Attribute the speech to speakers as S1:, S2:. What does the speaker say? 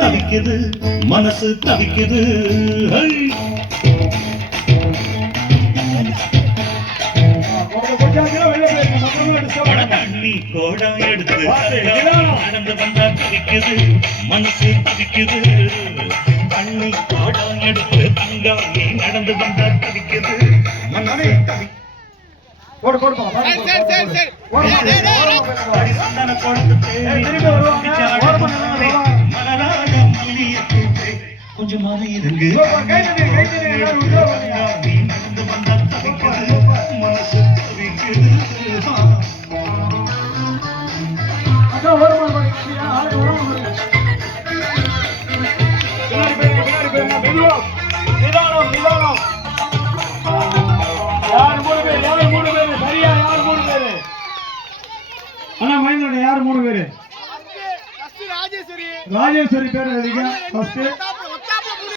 S1: தவிக்குது மனசு தவிக்குது. தண்ணி கோடம் எடுத்து நடந்து வந்தா தவிக்குது மனசு தவிக்குது. தண்ணி கோடம் எடுத்து தங்காமி நடந்து வந்தா தவிக்குது மனசு தவி
S2: சரி சரி சரி சரி.
S3: போயிருங்க மெதுவா நிதானம் நிதானம். யார் மூணு பேர்? யார் மூணு பேர்? சரியா யார் மூணு பேர்? அண்ணா மகேந்திரன் யார் மூணு பேர்?
S2: ஃபர்ஸ்ட் ராஜேஸ்வரி.
S3: ராஜேஸ்வரி பேர் ஃபர்ஸ்ட்
S2: தாத்தா